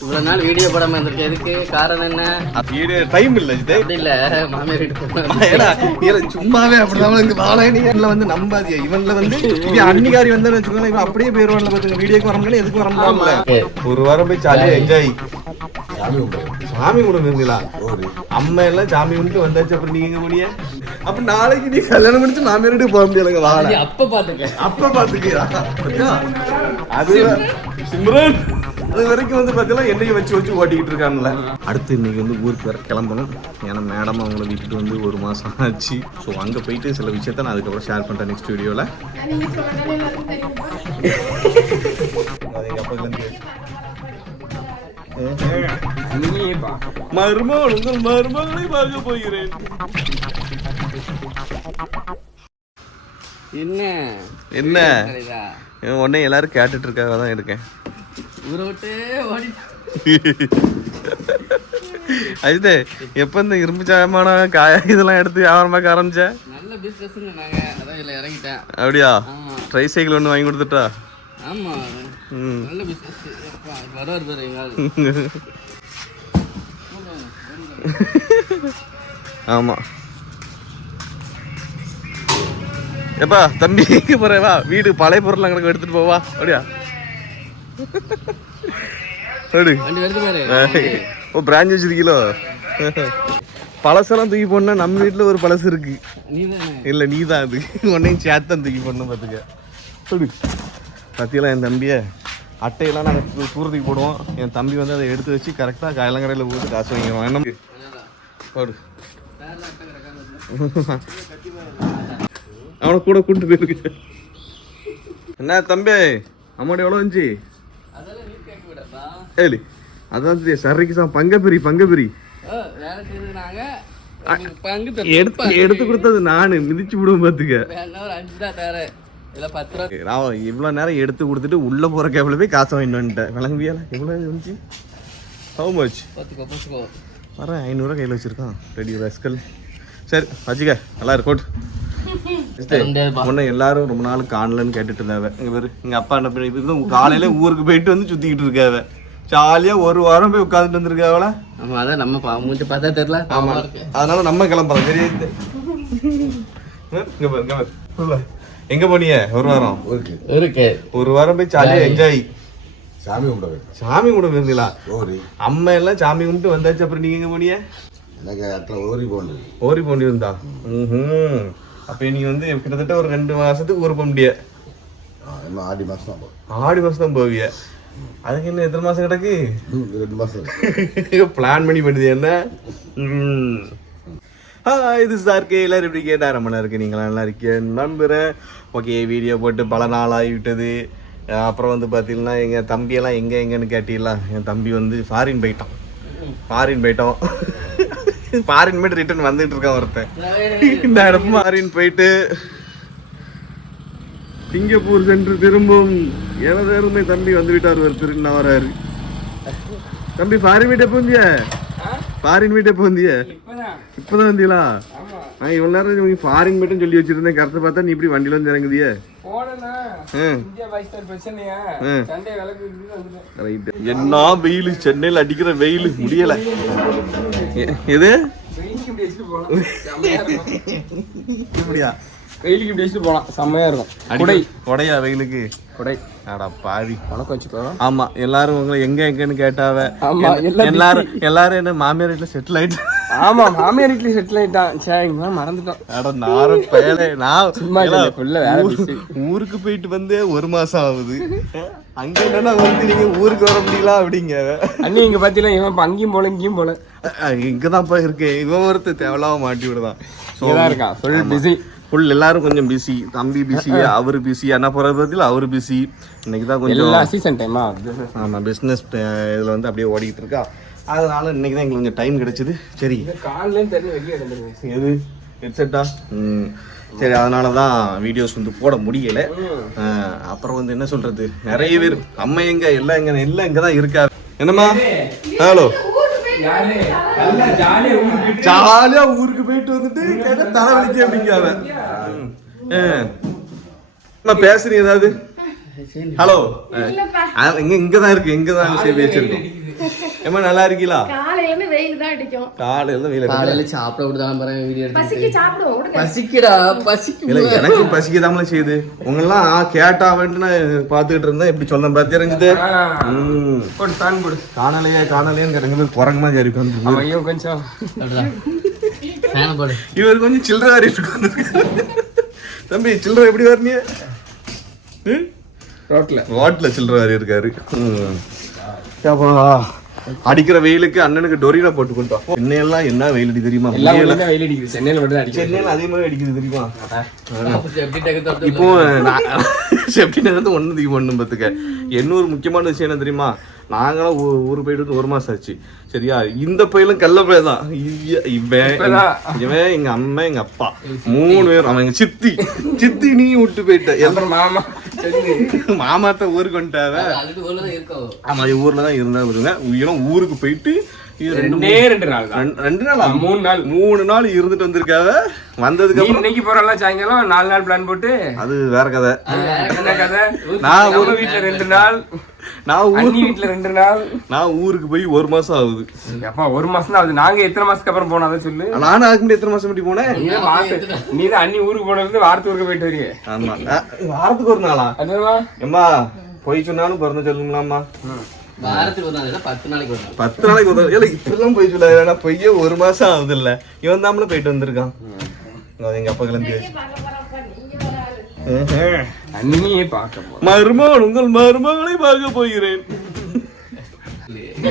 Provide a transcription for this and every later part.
இவ்வளவு நாள் வீடியோ படம் வந்திருக்கு. எதுக்கு? காரணம் என்ன? டைம் இல்ல இது அப்படி இல்ல. மாமியார் வீட்டு சும்மாவே அப்படிதான் இந்த வாழனில வந்து நம்பாதியா இவன்ல வந்து இவன் அன்னிகாரி வந்து வச்சுக்கோங்களேன். இவன் அப்படியே போயிருவான்ல பாத்துங்க வீடியோக்கு வர முடியல எதுக்கு வர முடியல. ஒரு வாரம் போய் ஜாலியா என்ஜாய் சாமி கும்பிடுங்களா அம்மா எல்லாம் சாமி கும்பிட்டு வந்தாச்சு அப்புறம் நீங்க எங்க அப்ப நாளைக்கு நீ கல்யாணம் முடிச்சு மாமியார் வீட்டுக்கு போக முடியலங்க வாழ. அப்ப பாத்துக்க. அப்ப பாத்துக்கியா? அது சிம்ரன். அது வரைக்கும் வந்து பார்த்தீங்கன்னா என்னைய வச்சு வச்சு ஓட்டிக்கிட்டு இருக்கான்ல. அடுத்து இன்னைக்கு வந்து ஊருக்கு வேற கிளம்பணும். ஏன்னா மேடம் அவங்கள வீட்டுக்கு வந்து ஒரு மாசம் ஆச்சு. ஸோ அங்கே போயிட்டு சில விஷயத்த நான் அதுக்கப்புறம் ஷேர் பண்ணுறேன் நெக்ஸ்ட் வீடியோவில் மருமகள் உங்கள் மருமகளை பார்க்க போகிறேன். என்ன? என்ன? உடனே எல்லாரும் கேட்டுட்டு இருக்காக தான் இருக்கேன். ஊரை விட்டு ஓடி எப்ப இந்த இரும்பு சாமான காய இதெல்லாம் எடுத்து வியாபாரமாக்க ஆரம்பிச்ச? நல்ல பிசினஸ் நாங்க. அதான் இதுல இறங்கிட்டேன். அப்படியா? ட்ரை சைக்கிள் ஒன்று வாங்கி கொடுத்துட்டா? ஆமா. நல்ல பிசினஸ் வருவார் பேரு எங்க ஆளு. ஆமா. எப்பா தம்பி எங்க போற வா வீடு பழைய பொருள் அங்கே எடுத்துட்டு போவா அப்படியா? ஓ பிராஞ்ச் வச்சிருக்கீங்களோ? பழசெல்லாம் தூக்கி போடனா நம்ம வீட்டில் ஒரு பழசு இருக்கு. இல்லை நீ தான் அது. உன்னையும் சேர்த்தான் தூக்கி போடணும் பார்த்துக்க சொல்லு பத்தியெல்லாம் என் தம்பியை அட்டையெல்லாம் நாங்கள் தூரத்துக்கு போடுவோம். என் தம்பி வந்து அதை எடுத்து வச்சு கரெக்டாக காயலங்கரையில் போட்டு காசு வாங்கிடுவோம் என்ன போடு அவனை கூட கூட்டு போயிருக்கு. என்ன தம்பி அம்மாடி எவ்வளோ கேட்க ஏலி. அதான் சர்ரைக்கு சா பங்கப்பிரி பங்கப்பிரி ஓ வேலை செய்யறாங்க பங்கு எடுத்து எடுத்து கொடுத்தது நானு மிதிச்சு விடுவோம் பார்த்துக்க வேணா ஒரு அஞ்சு ரூபா தர இல்ல பத்து ரூபா. நான் இவ்வளோ நேரம் எடுத்து கொடுத்துட்டு உள்ளே போகிற கேபிள் போய் காசு வாங்கிட்டு வந்துட்டேன் விளங்குவியால எவ்வளோ வந்துச்சு. ஹவு மச் பத்துக்கோ பத்துக்கோ. வரேன் ஐநூறுரூவா கையில் வச்சிருக்கான். ரெடி ரஸ்கல் சரி வச்சுக்க நல்லா இருக்கோட் முன்ன எல்லாரும் ரொம்ப நாள் காணலன்னு கேட்டுட்டு இருந்தாவ. இங்க பேரு எங்க அப்பா என்ன பண்ணி காலையில ஊருக்கு போயிட்டு வந்து சுத்திக்கிட்டு இருக்காவ. ஜாலியா ஒரு வாரம் போய் உட்காந்துட்டு வந்திருக்காவல ஆமா அதான் நம்ம பா மூஞ்சி பார்த்தா தெரியல. ஆமா. அதனால நம்ம கிளம்புறோம். சரியா இது? இங்க பாரு, இங்க பாரு. உள்ள. எங்க போனீங்க ஒரு வாரம்? இருக்கு. ஒரு வாரம் போய் ஜாலியா என்ஜாய் சாமி கும்பிட சாமி கும்பிட போயிருந்தீங்களா? ஓரி. அம்மா எல்லாம் சாமி கும்பிட்டு வந்தாச்சு அப்புறம் நீங்க எங்க போனீங்க? எனக்கு அட்டில் ஓரி போனது. ஓரி போண்டி இருந்தா ம் அப்ப நீங்க வந்து கிட்டத்தட்ட ஒரு ரெண்டு மாசத்துக்கு ஊர் போக முடிய. இன்னும் ஆடி போகும் ஆடி மாசம் தான் போவிய அதுக்கு என்ன எத்தனை மாசம் கிடக்கு? ரெண்டு மாதம் பிளான் பண்ணி பண்ணுது என்ன? இது சார்கே எல்லாரும் எப்படி கேட்டா ரொம்ப நல்லா இருக்கு நீங்களா நல்லா இருக்கேன் நம்புறேன். ஓகே வீடியோ போட்டு பல நாள் ஆகிவிட்டது. அப்புறம் வந்து பார்த்தீங்கன்னா எங்கள் தம்பியெல்லாம் எங்கே எங்கன்னு கேட்டீங்களா? என் தம்பி வந்து ஃபாரின் போயிட்டான். ஃபாரின் போயிட்டோம் ஃபாரின் போயிட்டு ரிட்டர்ன் வந்துட்டு இருக்கான் ஒருத்தன். இந்த இடம் ஃபாரின் போயிட்டு சிங்கப்பூர் சென்று திரும்பும் எனது அருமை தம்பி வந்து விட்டார் ஒரு திருநா வராரு தம்பி ஃபாரின் வீட்டை போந்திய ஃபாரின் வீட்டை போந்திய இப்பதான் வந்தீங்களா நான் இவ்வளவு நேரம் நீ ஃபாரின் மட்டும் சொல்லி வச்சிருந்தேன். கரெக்டாக பார்த்தா நீ இப்படி வண்டியில வந்து இறங்குதிய. என்ன வெயில்? சென்னையில் அடிக்கிற வெயில். முடியல. எது? இப்படியா வெயிலுக்கு இப்படி வச்சுட்டு போகலாம் செம்மையா இருக்கும். குடை. கொடையா வெயிலுக்கு? குடை. அடா பாவி. வணக்கம் வச்சுக்கோ ஆமா எல்லாரும் உங்களை எங்க எங்கன்னு கேட்டாவ. ஆமா, எல்லாரும் எல்லாரும் என்ன மாமியார் வீட்டுல செட்டில் ஆயிட்டு ஆமா மாமியார் வீட்லயே செட்டில் ஆயிட்டான். சரி இங்க மறந்துட்டோம். அட நார பயலே நான் சும்மா இல்ல. ஊருக்கு போயிட்டு வந்து ஒரு மாசம் ஆகுது. அங்க என்னன்னா வந்து நீங்க ஊருக்கு வர முடியல அப்படிங்க. அண்ணி இங்க பாத்தீங்களா இவன் அங்கேயும் போல இங்கேயும் போல. இங்கதான் போய் இருக்கேன் இவன் ஒருத்தர் தேவையில்லாம மாட்டி விடுதான். இருக்கான். ஃபுல் பிஸி ஃபுல் எல்லாரும் கொஞ்சம் பிஸி தம்பி பிஸி அவரு பிஸி அண்ணா போற பத்தியில் அவரு பிஸி இன்னைக்கு தான் கொஞ்சம் எல்லா சீசன் டைமா ஆமா பிஸ்னஸ் இதுல வந்து அப்படியே ஓடிக்கிட்டு இருக்கா. அதனால இன்னைக்கு தான் எங்களுக்கு கொஞ்சம் டைம் கிடைச்சது. சரி. காலையில தெரிஞ்சு வெளியே எது? ஹெட்செட்டா சரி அதனால தான் வீடியோஸ் வந்து போட முடியல. அப்புறம் வந்து என்ன சொல்றது? நிறைய பேர் அம்மா எங்க எல்லாம் எங்க எல்லாம் இங்க தான் இருக்கா என்னம்மா ஹலோ ஜாலியா ஊருக்கு போயிட்டு வந்துட்டு கேட்டா தலைவலிக்கு அப்படிங்க அவன் ம். ஆ. அம்மா பேசுறீங்க ஏதாவது ஹலோ இங்க இங்கதான் இருக்கு இங்கதான் சேவை வச்சிருக்கோம். ஏமா நல்லா இருக்கீங்களா காலையில இருந்து வெயில் தான் அடிக்கும். காலையில தான் வெயில காலையில சாப்பிட விடுதாலும் பாருங்க வீடியோ பசிக்கு சாப்பிடுவோம் விடுங்க. பசிக்குடா பசிக்கு இல்ல எனக்கு பசிக்கதாமல செய்யுது. உங்கெல்லாம் கேட்டா வேண்டுன்னு பாத்துக்கிட்டு இருந்தேன் எப்படி சொல்ல பாத்தியா ரஞ்சித் ம். போடு ஃபேன் போடு. காணலையே காணலையேன்னு ரெண்டு பேரும் குரங்கு மாதிரி இருக்கு வந்து அவன் ஐயோ கொஞ்சம். இவர் கொஞ்சம் சில்லறை வாரி தம்பி சில்லறை எப்படி வரீங்க ரோட்ல. வாட்ல சில்லறை வாரி இருக்காரு. அடிக்கிற வெயிலுக்கு அண்ணனுக்கு டொரினா போட்டு கொண்டோம் சென்னையெல்லாம் என்ன வெயில் அடி தெரியுமா? வெயில் அடிக்குது. சென்னையில மட்டும் தான் அடிக்குது. சென்னையில அதே மாதிரி அடிக்குது தெரியுமா? இப்போ நான் செப்டி நேரத்து ஒண்ணு தூக்கி பண்ணும் பார்த்துக்க. என்ன ஒரு முக்கியமான விஷயம் என்ன தெரியுமா? நாங்களாம் ஊ- ஊர் போயிட்டு வந்து ஒரு மாசம் ஆச்சு. சரியா? இந்த பையலும் கள்ள பையன் தான். இவ- இவன். இவன் எங்க அம்மா எங்க அப்பா. மூணு பேரும் அவன் எங்க சித்தி. சித்தி நீ விட்டு போயிட்ட. அப்புறம் மாமா. மாமாத்த ஊருக்கு வந்துட்டாவ. ஆமா ஊர்ல தான் இருந்தா இவனும் ஊருக்கு போயிட்டு ரெண்டு ரெண்டே ரெண்டு நாள் தான். ரெண்டு- நாள். மூணு நாள். மூணு நாள் இருந்துட்டு வந்திருக்காவ? வந்ததுக்கு நீ அப்புறம்? இன்னைக்கு போறலாம் சாயங்காலம்? நாலு நாள் பிளான் போட்டு? அது வேற கதை. என்ன கதை. நான் நம்ம வீட்டுல ரெண்டு நாள். நான் ஊர் அண்ணி வீட்டுல ரெண்டு நாள். நான் ஊருக்கு போய் ஒரு மாசம் ஆகுது. அப்பா ஒரு மாசம் தான் ஆகுது. நாங்க எத்தனை மாசத்துக்கு அப்புறம் அதை சொல்லு. நானும் அதுக்கு முன்னாடி எத்தனை மாசம் முன்னாடி போனேன்? மாசம் நீ தான் அண்ணி ஊருக்கு போனதுல இருந்து வாரத்து ஊருக்கு போயிட்டு வரீங்க ஆமா. வாரத்துக்கு ஒரு நாளா? அதுவா எம்மா பொய் சொன்னாலும் பிறந்த சொல்லுங்களாம்மா. பத்து நாளைக்கு ஒரு நாள். இப்படிலாம் பொய் சொல்லாது ஏன்னா பொய்யே ஒரு மாசம் ஆகுது இல்ல. இவன் தாமல போயிட்டு வந்திருக்கான். எங்க அப்பா கிளம்பி. அண்ணியே பார்க்க மருமகன் உங்கள் மருமகளை பார்க்க போகிறேன்.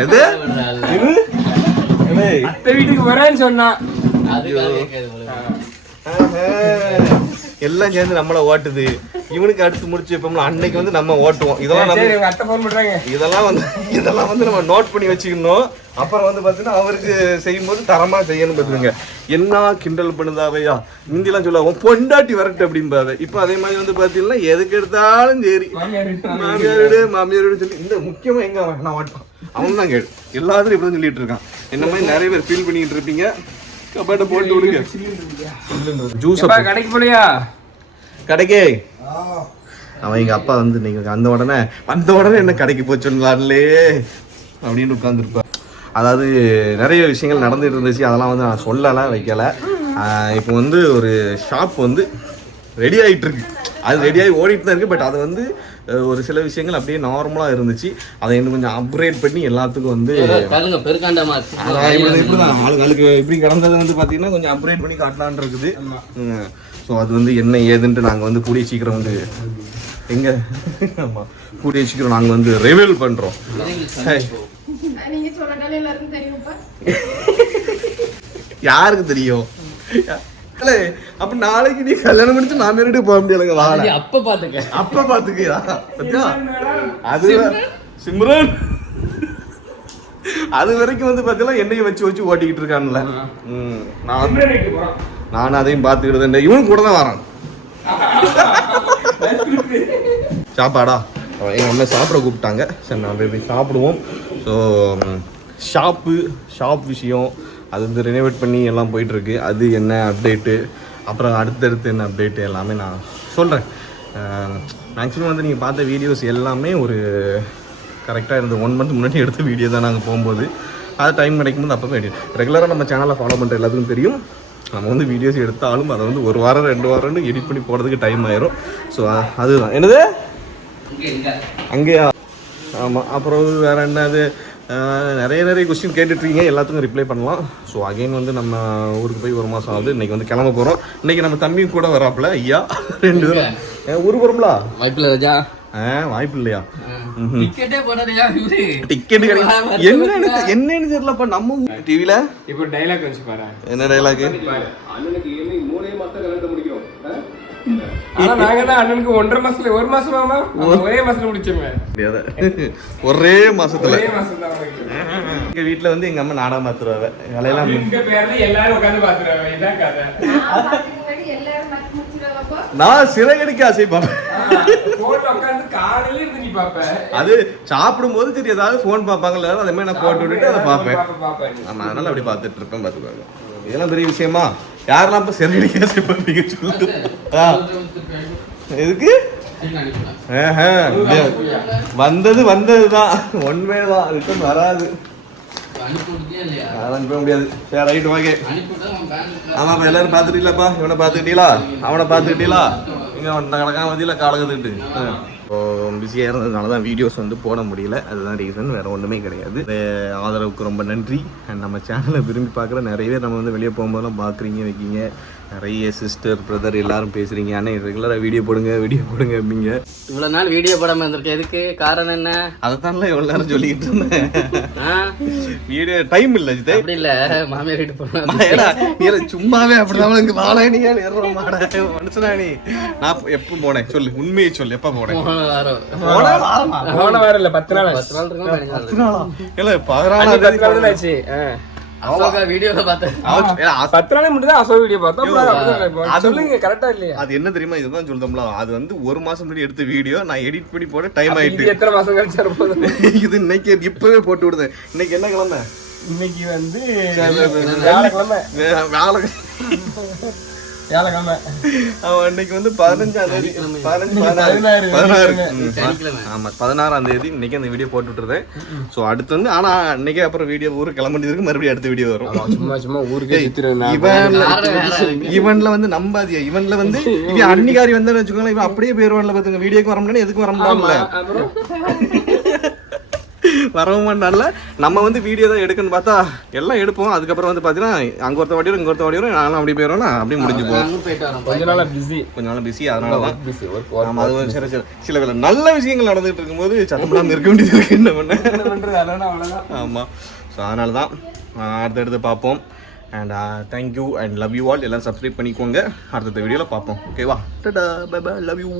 எது? அத்தை வீட்டுக்கு வரேன்னு சொன்னா. எல்லாம் சேர்ந்து நம்மள ஓட்டுது. இவனுக்கு அடுத்து முடிச்சு வைப்போம்ல அன்னைக்கு வந்து நம்ம ஓட்டுவோம். இதெல்லாம் நம்ம இதெல்லாம் வந்து இதெல்லாம் வந்து நம்ம நோட் பண்ணி வச்சுக்கணும். அப்புறம் வந்து பார்த்தீங்கன்னா அவருக்கு செய்யும்போது தரமா செய்யணும் பார்த்துங்க என்ன கிண்டல் பண்ணுதாவையா? முந்திலாம் சொல்லுவா உன் பொண்டாட்டி வரட்டு அப்படிம்பாவே. இப்போ அதே மாதிரி வந்து பார்த்தீங்கன்னா எதுக்கு எடுத்தாலும் சரி. மாமியார் வீடு மாமியார் வீடு சொல்லி இந்த முக்கியமா எங்க நான் ஓட்டான் அவன் தான் கேடு எல்லாத்துலையும் இப்படி சொல்லிட்டு இருக்கான். என்ன மாதிரி நிறைய பேர் ஃபீல் பண்ணிட்டு இருப்பீங்க. கப்பாட்ட போட்டு விடுங்க. ஜூஸ் அப்பா. கடைக்கு போலையா? கடைக்கே. அவன் எங்க அப்பா வந்து நீங்க அந்த உடனே வந்த உடனே என்ன கடைக்கு போச்சுலாம்லே அப்படின்னு உட்காந்துருப்பா அதாவது நிறைய விஷயங்கள் நடந்துட்டு இருந்துச்சு. அதெல்லாம் வந்து நான் சொல்லலை வைக்கல. இப்போ வந்து ஒரு ஷாப் வந்து ரெடி ஆயிட்டு இருக்கு. அது ரெடியாகி ஓடிட்டு தான் இருக்கு பட் அது வந்து ஒரு சில விஷயங்கள் அப்படியே நார்மலாக இருந்துச்சு. அதை இன்னும் கொஞ்சம் அப்கிரேட் பண்ணி எல்லாத்துக்கும் வந்து பெருக்காண்டமா. அதான் இப்படி இப்படிதான் ஆளுங்களுக்கு இப்படி கடந்தது வந்து பார்த்தீங்கன்னா கொஞ்சம் அப்கிரேட் பண்ணி காட்டலான் இருக்குது. ஸோ அது வந்து என்ன ஏதுன்ட்டு நாங்கள் வந்து கூடிய சீக்கிரம் வந்து எங்க? ஆமாம் கூடிய சீக்கிரம் நாங்கள் வந்து ரிவீல் பண்ணுறோம் யாருக்கு தெரியும்? அப்ப நாளைக்கு நீ கல்யாணம் முடிச்சு மாமியார்கிட்ட போக முடியாதுங்க வாழ அப்ப பாத்துக்க. அப்ப பாத்துக்கியா? பத்தியா அது சிம்ரன். அது வரைக்கும் வந்து பாத்தீங்கன்னா என்னைய வச்சு வச்சு ஓட்டிக்கிட்டு இருக்கான்ல. ம், நான் வந்து- நானும் அதையும் பார்த்துக்கிட்டு தான் இவனும் கூட தான் வரான். சாப்பாடா? எங்கள் அம்மா சாப்பிட கூப்பிட்டாங்க. சரி நான் போய் போய் சாப்பிடுவோம். ஸோ ஷாப்பு ஷாப் விஷயம். அது வந்து ரெனோவேட் பண்ணி எல்லாம் போயிட்டுருக்கு. அது என்ன அப்டேட்டு அப்புறம் அடுத்தடுத்து என்ன அப்டேட்டு எல்லாமே நான் சொல்கிறேன் மேக்ஸிமம் வந்து நீங்கள் பார்த்த வீடியோஸ் எல்லாமே ஒரு கரெக்டாக இருந்த ஒன் மந்த் முன்னாடி எடுத்த வீடியோ தான் நாங்கள் போகும்போது. அது டைம் கிடைக்கும்போது அப்போ எடிட் ரெகுலராக நம்ம சேனலை ஃபாலோ பண்ணுற எல்லாத்துக்கும் தெரியும். நம்ம வந்து வீடியோஸ் எடுத்தாலும் அதை வந்து ஒரு வாரம் ரெண்டு வாரம்னு எடிட் பண்ணி போகிறதுக்கு டைம் ஆயிரும். ஸோ அதுதான். என்னது? அங்கேயா? ஆமாம் அப்புறம் வேற என்னது? நிறைய நிறைய கொஸ்டின் கேட்டுட்ருக்கீங்க எல்லாத்துக்கும் ரிப்ளை பண்ணலாம். ஸோ அகைன் வந்து நம்ம ஊருக்கு போய் ஒரு மாதம் ஆகுது. இன்னைக்கு வந்து கிளம்ப போகிறோம் இன்னைக்கு நம்ம தம்பியும் கூட வராப்புல. ஐயா ரெண்டு பேரும். ஏன் ஊருக்கு போகிறோம்ல வாய்ப்பில்ல ராஜா. வாய்ப்பு இல்லையா? டிக்கெட் கிடைக்கும் என்னன்னு என்னன்னு தெரியலப்பா. நம்ம டிவியில் இப்போ டைலாக் வச்சு பாரு. என்ன டைலாக்கு ஒன்றரை மாசத்துல ஒரு மாசமாமா ஒரே மாசத்துல முடியாத. ஒரே மாசத்துல. எங்க வீட்ல வந்து எங்க அம்மா நாடகம் எல்லாரும் உட்காந்து பாத்துருவாங்க. இதான் கதை. நான் சிறகடிக்க பாப்ப. அது சாப்பிடும்போது சரி ஏதாவது ஃபோன் பார்ப்பாங்கல்ல அதே மாதிரி நான் போட்டு விட்டுட்டு அதை பார்ப்பேன். ஆமா அதனால அப்படி பார்த்துட்டு இருப்பேன் பார்த்துக்கோங்க. இதெல்லாம் பெரிய விஷயமா? யாரெல்லாம் இப்போ சிறகடிக்க ஆசைப்படுறீங்க சொல்லுங்க ஆ. எதுக்கு? இது வந்தது வந்ததுதான். ஒன்வே தான் ரிட்டர்ன் வராது. அனுப்பி முடியாது. சரி ரைட் ஓகே ஆமாப்பா எல்லாரும் பார்த்துட்டீங்களாப்பா? இவனை பார்த்துக்கிட்டீங்களா? அவனை பார்த்துக்கிட்டீங்களா? இங்கே வந்த கணக்காக மதியில் காலகத்துக்கிட்டு. கொஞ்சம் பிஸியாக இருந்ததுனால தான் வீடியோஸ் வந்து போட முடியல. அதுதான் ரீசன் வேறு ஒன்றுமே கிடையாது. ஆதரவுக்கு ரொம்ப நன்றி. அண்ட் நம்ம சேனலை விரும்பி பார்க்குற நிறைய பேர் நம்ம வந்து வெளியே போகும்போதெல்லாம் பார்க்குறீங்க வைக்கீங்க. நிறைய சிஸ்டர் பிரதர் எல்லாரும் பேசுகிறீங்க அண்ணே ரெகுலராக வீடியோ போடுங்க வீடியோ போடுங்க அப்படிங்க. இவ்வளவு நாள் வீடியோ படம் வந்திருக்க எதுக்கு? காரணம் என்ன? அதைத்தான்ல எவ்வளோ நேரம் சொல்லிக்கிட்டு இருந்தேன்? வீடியோ டைம் இல்லை ஜிதே அப்படி இல்ல. மாமியார் வீட்டு போனா ஏடா, நீ என்ன சும்மாவே அப்படிதான் இங்க வாழனியா ஏற மாட? மனுஷனா நீ. நான் எப்ப போனேன். சொல்லு உண்மையை சொல்லு. எப்ப போனேன்? போன வாரம். இல்ல பத்து நாள் பத்து நாள் இருக்கும் பதினஞ்சு நாள். இல்ல பதினாலாம் தேதி அசோகா வீடியோல பார்த்தேன். பத்து நாள் வீடியோ பார்த்தோம். சொல்லுங்க கரெக்டா இல்லையா? அது என்ன தெரியுமா? இதுதான் சொல்றோம்ல. அது வந்து ஒரு மாசம் முன்னாடி எடுத்த வீடியோ. நான் எடிட் பண்ணி போட டைம் ஆயிட்டு. எத்தனை மாசம் கழிச்சு இது இன்னைக்கு இப்பவே போட்டு விடுது இன்னைக்கு என்ன கிழமை? இன்னைக்கு வந்து வேலை வியாழக்கிழமை. அவன் இன்னைக்கு வந்து பதினஞ்சாம் தேதி பதினஞ்சு பதினாறு. ஆமா பதினாறாம் தேதி இன்னைக்கு அந்த வீடியோ போட்டு விட்டுறேன் ஸோ அடுத்து வந்து ஆனா இன்னைக்கு அப்புறம் வீடியோ ஊருக்கு கிளம்ப வேண்டியது மறுபடியும் அடுத்த வீடியோ வரும். ஆமா, சும்மா சும்மா ஊருக்கே இவன். இவன்ல வந்து நம்பாதியா? இவன்ல வந்து இவன் அன்னிகாரி வந்தான்னு வச்சுக்கோங்களேன் இவன் அப்படியே போயிருவான்ல பாத்துங்க வீடியோக்கு வர முடியாது எதுக்கு வர அப்புறம் வரவும் மாட்டான்ல. நம்ம வந்து வீடியோ தான் எடுக்கணும்னு பார்த்தா எல்லாம் எடுப்போம். அதுக்கப்புறம் வந்து பாத்தீங்கன்னா அங்க ஒருத்த வாடி வரும் இங்க ஒருத்த வாடி வரும் நானும் அப்படி போயிடுவேன் அப்படியே முடிஞ்சு போகும். கொஞ்ச நாளா பிஸி கொஞ்ச நாள் பிஸி அதனால தான். பிஸி ஒர்க் ஆமா அது சரி சில வேலை நல்ல விஷயங்கள் நடந்துட்டு இருக்கும்போது சத்தம் இல்லாம இருக்க வேண்டியது இருக்கு. என்ன பண்ண? என்ன பண்றது அவ்வளவுதான் அவ்வளவுதான். ஆமா. ஸோ அதனால தான் அடுத்தடுத்து பார்ப்போம். And thank you and love you all எல்லாம் சப்ஸ்கிரைப் பண்ணிக்கோங்க. அடுத்த வீடியோவில் பார்ப்போம். ஓகேவா டடா பை பை லவ் யூ